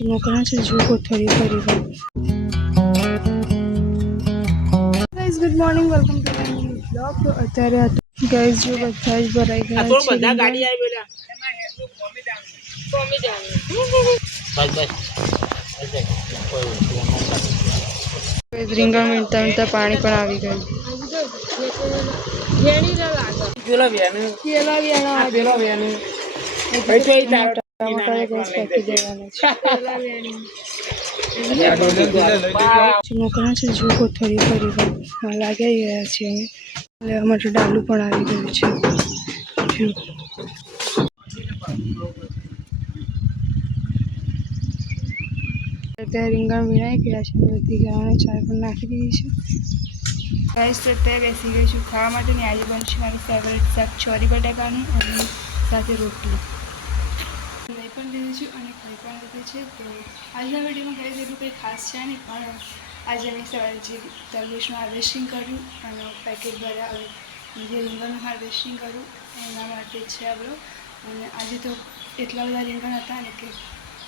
મોકલના છે જો કોથળી કરી guys good morning welcome to my blog. તો અત્યારે ગાઈઝ જો બધા જ ભરાઈ ગયા છે. બધા ગાડી આવી બેટા કોમી જાવ બસ રીંગણ મીઠતા મીઠતા પાણી પણ આવી ગયું. પેલા વેનું મોકલના છે જો કોથળી કરી લાગી ગયા છે. અમે લેવા માટે ડાલું પણ આવી ગયું છે. અત્યારે રીંગણ વીણાઈ ગયા છે. બધી ગાવાને ચાય પણ નાખી દીધી છે. ગાઈસ તો અત્યારે બેસી ગઈ છું ખાવા માટે. ને આજે બનશે મારી ફેવરેટ શાક ચોરી બટાકાનું અને સાથે રોટલી લઈ પણ લીધી છું અને ખાઈ પણ લીધી છે. તો આજના વિડીયોમાં ગાઈસ એટલું કંઈ ખાસ છે નહીં, પણ આજે મેં સવારે જે તરબૂચનું હાર્વેસ્ટિંગ કર્યું અને પેકેટ ભર્યા જે રીંગણનું હાર્વેસ્ટિંગ કર્યું એના માટે છે આપણો. અને આજે તો એટલા બધા રીંગણ હતા ને કે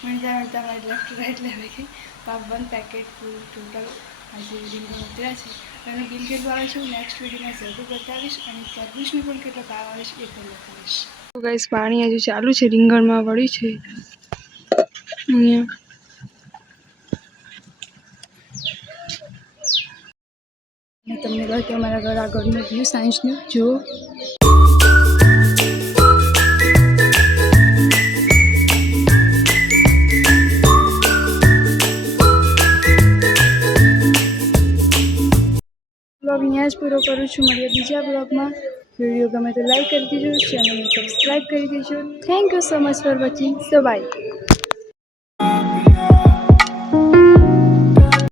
વણતા મારી લેફ્ટ રાઈટ લેવાઈ ગઈ. તો આ 1 પેકેટ ફૂલ ટોટલ આજે રીંગણ ઉતર્યા છે. એનું બિલ કેટલું આવે છે હું નેક્સ્ટ વિડીયોમાં જરૂર બતાવીશ અને તરબૂચનું પણ કેટલો ભાવ આવે છે એ પણ બતાવીશ. તો ગાઈસ પાણી હજુ ચાલુ છે, રીંગણમાં વળી છે અહીંયા. તમને કહું કે અમારા ઘર આગળનું વ્યૂ સાયન્સનું જુઓ. બ્લોગ અહીંયા જ પૂરો કરું છું. મળીએ બીજા બ્લોગમાં. વિડીયો ગમે તો લાઈક કરી દેજો, ચેનલને સબસ્ક્રાઈબ કરી દેજો. Thank you so much for watching. So by.